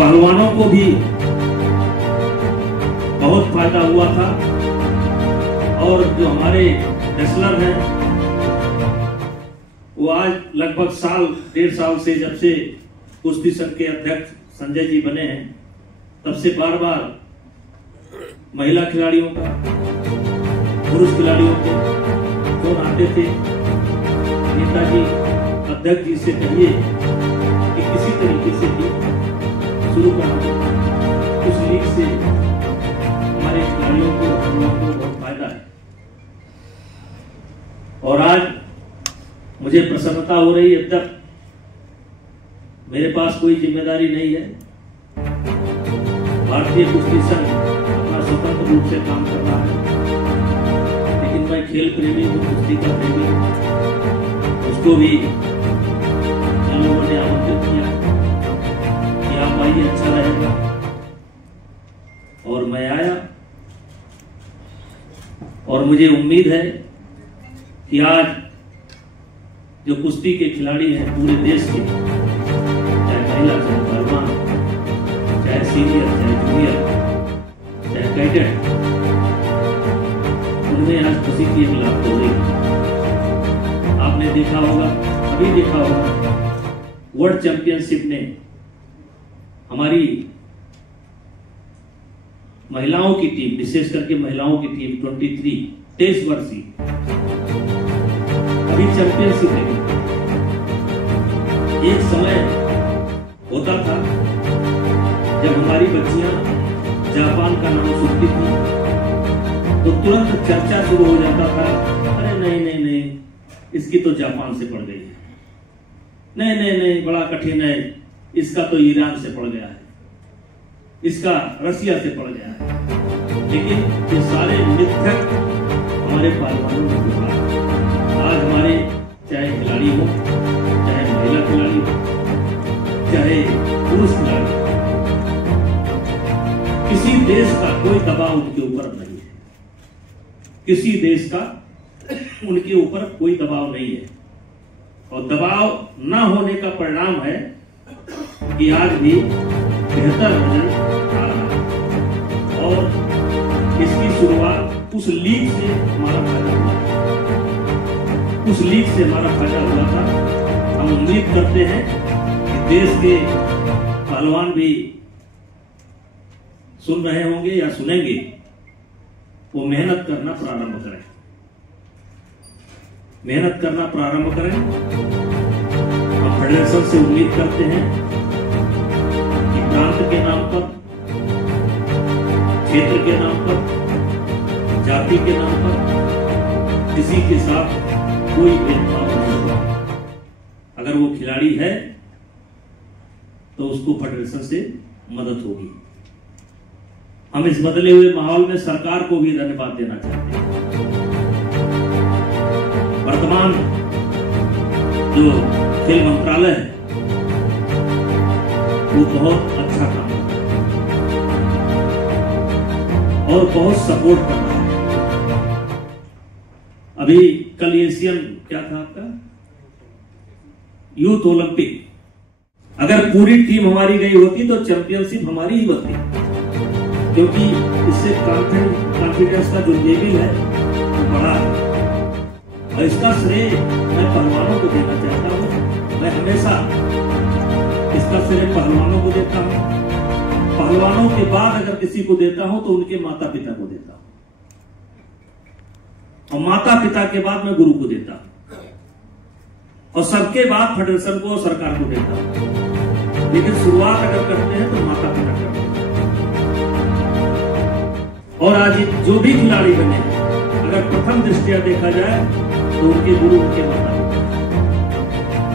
पहलवानों को भी बहुत फायदा हुआ था और जो हमारे रेसलर हैं वो आज लगभग डेढ़ साल से जब से कुश्ती संघ के अध्यक्ष संजय जी बने हैं तब से बार बार महिला खिलाड़ियों का, पुरुष खिलाड़ियों के फोन आते थे। नेताजी अध्यक्ष जी से कहिए कि किसी तरीके से भी शुरू करना, उस लीग से हमारे खिलाड़ियों को, हम लोगों को बहुत फायदा है। और आज मुझे प्रसन्नता हो रही है, अब तक मेरे पास कोई जिम्मेदारी नहीं है। भारतीय कुश्ती संघ अपना स्वतंत्र रूप से काम कर रहा है, लेकिन मैं खेल प्रेमी हूँ, कुश्ती का प्रेमी हूँ। उसको भी इन लोगों ने आमंत्रित किया कि आप आइए, अच्छा रहेगा, और मैं आया। और मुझे उम्मीद है कि आज जो कुश्ती के खिलाड़ी हैं पूरे देश के, चाहे महिला, चाहे पहलवान, चाहे सीनियर, चाहे जूनियर, चाहे कैडेट, उनमें आज खुशी की एक लाभ हो रही है। आपने देखा होगा, अभी देखा होगा, वर्ल्ड चैंपियनशिप ने हमारी महिलाओं की टीम, विशेष करके महिलाओं की टीम 23 वर्षीय अभी चैंपियनशिप है। एक समय होता था जब हमारी बच्चियां जापान का नाम सुनती थी तो तुरंत चर्चा शुरू हो जाता था, अरे नहीं नहीं नहीं, इसकी तो जापान से पड़ गई है, नहीं नहीं नहीं, बड़ा कठिन है, इसका तो ईरान से पड़ गया है, इसका रसिया से पड़ गया है। लेकिन ये सारे मिथक हमारे पहलवानों ने दिखाया। आज हमारे चाहे खिलाड़ी हो, चाहे महिला खिलाड़ी हो, चाहे पुरुष खिलाड़ी, किसी देश का कोई दबाव उनके ऊपर नहीं है, किसी देश का उनके ऊपर कोई दबाव नहीं है। और दबाव ना होने का परिणाम है कि आज भी बेहतर वजन आ रहा है। और इसकी शुरुआत उस लीग से हमारा फायदा हुआ, उस लीग से हमारा फायदा हुआ था। हम उम्मीद करते हैं कि देश के पहलवान भी सुन रहे होंगे या सुनेंगे, वो मेहनत करना प्रारंभ करें, मेहनत करना प्रारंभ करें। हम फेडरेशन से उम्मीद करते हैं कि प्रांत के नाम पर, क्षेत्र के नाम पर, जाति के नाम पर किसी के साथ कोई भेदभाव नहीं होगा। अगर वो खिलाड़ी है तो उसको फेडरेशन से मदद होगी। हम इस बदले हुए माहौल में सरकार को भी धन्यवाद देना चाहते हैं। वर्तमान जो खेल मंत्रालय है वो बहुत अच्छा काम कर रहा है और बहुत सपोर्ट कर रहा है। अभी कल एशियन क्या था आपका, यूथ ओलंपिक, अगर पूरी टीम हमारी गई होती तो चैंपियनशिप हमारी ही बनती, क्योंकि इससे कॉन्फिडेंस का जो लेवल है वो बढ़ा है। और इसका श्रेय मैं पहलवानों को देना चाहता हूं। मैं हमेशा इसका श्रेय पहलवानों को देता हूं। पहलवानों के बाद अगर किसी को देता हूं तो उनके माता पिता को देता हूं, और माता पिता के बाद मैं गुरु को देता हूं, और सबके बाद फेडरेशन को और सरकार को देता हूं। लेकिन शुरुआत अगर करते हैं तो माता पिता करते हैं। और आज जो भी खिलाड़ी बने हैं, अगर प्रथम दृष्टिया देखा जाए तो उनके गुरु उनके माता पिता,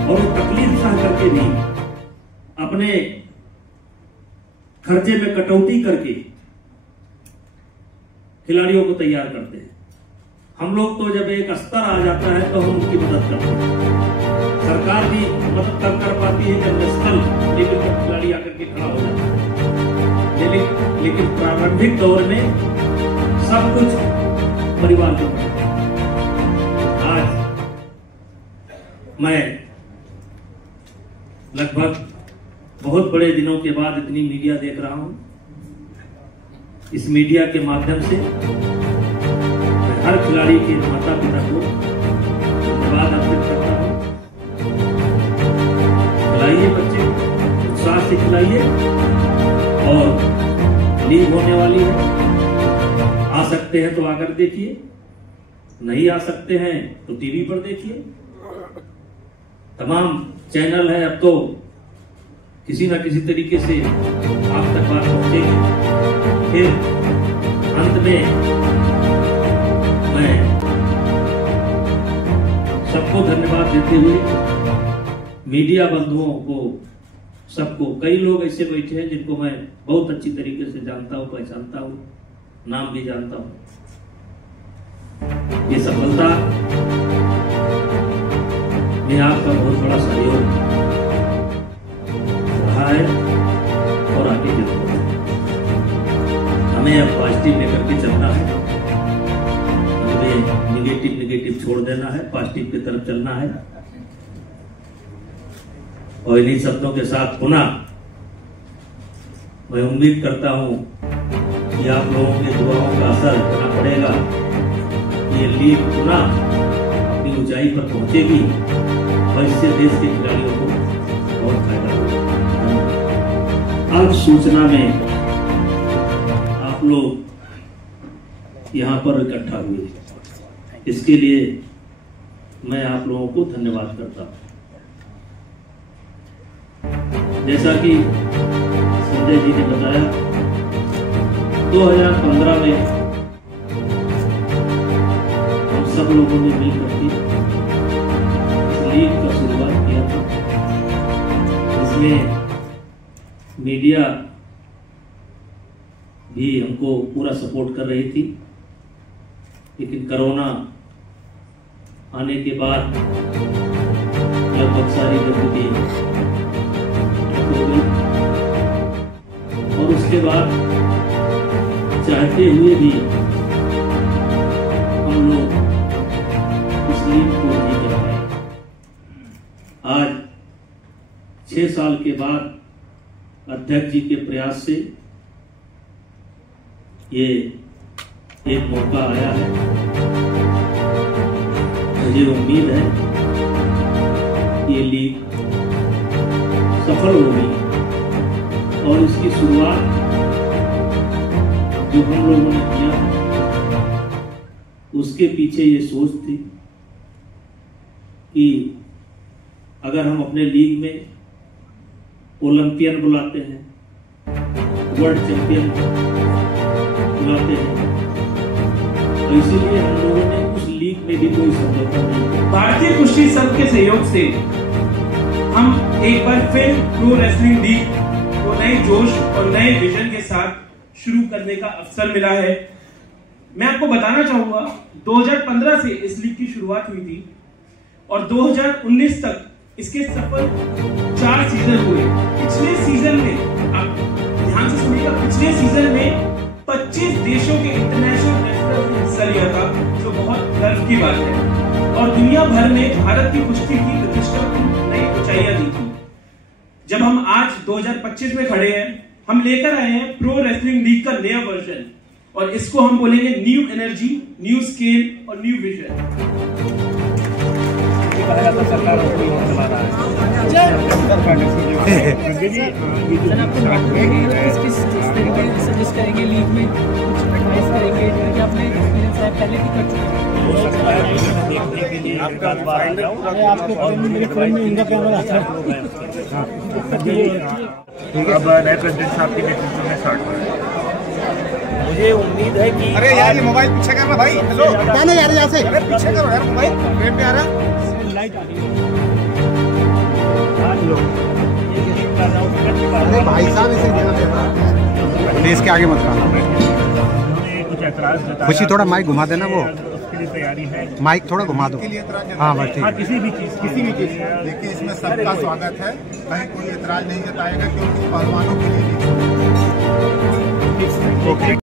और वो तकलीफ सह करके भी अपने खर्चे में कटौती करके खिलाड़ियों को तैयार करते हैं। हम लोग तो जब एक स्तर आ जाता है तो हम उनकी मदद करते हैं। सरकार भी मदद कर पाती है जब नेशनल लेवल पर खिलाड़ी आकर के खड़ा हो जाता है, लेकिन प्रारंभिक दौर में सब कुछ परिवार को पड़ता है। आज मैं लगभग बहुत बड़े दिनों के बाद इतनी मीडिया देख रहा हूं। इस मीडिया के माध्यम से मैं हर खिलाड़ी के माता पिता को धन्यवाद अर्पित करता हूं। खिलाइए बच्चे, उत्साह से खिलाइए, और लीग होने वाली है। आ सकते हैं तो आकर देखिए, नहीं आ सकते हैं तो टीवी पर देखिए। तमाम चैनल है, अब तो किसी ना किसी तरीके से आप तक बात पहुंचेगी। फिर अंत में मैं सबको धन्यवाद देते हुए मीडिया बंधुओं को, सबको, कई लोग ऐसे बैठे हैं जिनको मैं बहुत अच्छी तरीके से जानता हूं, पहचानता हूं, नाम भी जानता हूं। ये सफलता में आपका बहुत बड़ा सहयोग रहा है और आगे जरूर है। हमें अब पॉजिटिव लेकर के चलना है, हमें निगेटिव छोड़ देना है, पॉजिटिव की तरफ चलना है। और इन्हीं शब्दों के साथ पुनः मैं उम्मीद करता हूं कि आप लोगों के दुआओं का असर इतना पड़ेगा कि ये लीग पुनः अपनी ऊंचाई पर पहुंचेगी और इससे देश के खिलाड़ियों को बहुत फायदा होगा। आज सूचना में आप लोग यहाँ पर इकट्ठा हुए, इसके लिए मैं आप लोगों को धन्यवाद करता हूँ। जैसा कि संजय जी ने बताया, 2015 में हम सब लोगों ने मिलकर के इस लीग का शुरुआत किया था। इसमें मीडिया भी हमको पूरा सपोर्ट कर रही थी, लेकिन कोरोना आने के बाद लगभग सारी गतिविधि हो गई और उसके बाद चाहते हुए भी हम लोग इस लीग को नहीं कर पाए। आज 6 साल के बाद अध्यक्ष जी के प्रयास से ये एक मौका आया है। मुझे उम्मीद है ये लीग सफल होगी और इसकी शुरुआत जो हम लोगों ने किया, उसके पीछे ये सोच थी कि अगर हम अपने लीग में ओलंपियन बुलाते हैं, वर्ल्ड चैंपियन बुलाते हैं, तो इसीलिए हम लोगों ने उस लीग में भी कोई समझौता नहीं किया। भारतीय कुश्ती संघ के सहयोग से हम एक बार फिर प्रो रेसलिंग लीग को नए जोश और नए विजन के साथ शुरू करने का अवसर मिला है। मैं आपको बताना चाहूंगा, 2015 से इस लीग की शुरुआत हुई थी और 2019 तक इसके सफल 4 सीजन हुए। पिछले सीजन में, आप ध्यान से सुनिएगा, पिछले सीजन में 25 देशों के इंटरनेशनल रेसलर्स ने हिस्सा लिया था, जो बहुत गर्व की बात है। और दुनिया भर में भारत की कुश्ती की प्रतिष्ठा को नई ऊंचाइयां दी थी। जब हम आज 2025 में खड़े हैं, हम लेकर आए हैं प्रो रेसलिंग लीग का नया वर्जन, और इसको हम बोलेंगे न्यू एनर्जी, न्यू स्केल और न्यू विजन। पहले भी कर चुके हैं। अब नए प्रेसिडेंट साहब के नेतृत्व में स्टार्ट हो रहा है। मुझे उम्मीद है कि अरे यार ये मोबाइल पीछे करना भाई। हेलो ना यार यहाँ से अरे पीछे करो यार, मोबाइल फ्रेम पे आ रहा। लाइट आ रही है। अरे भाई साहब इसे देश के आगे मत करना। कुछ ऐतराज जताया, खुशी थोड़ा माइक घुमा देना, वो उसके लिए तैयारी है। माइक थोड़ा घुमा दो। हाँ बस ठीक है। किसी भी चीज देखिए, इसमें सबका स्वागत है, कहीं कोई एतराज नहीं जताएगा, क्योंकि पहलवानों के लिए ओके।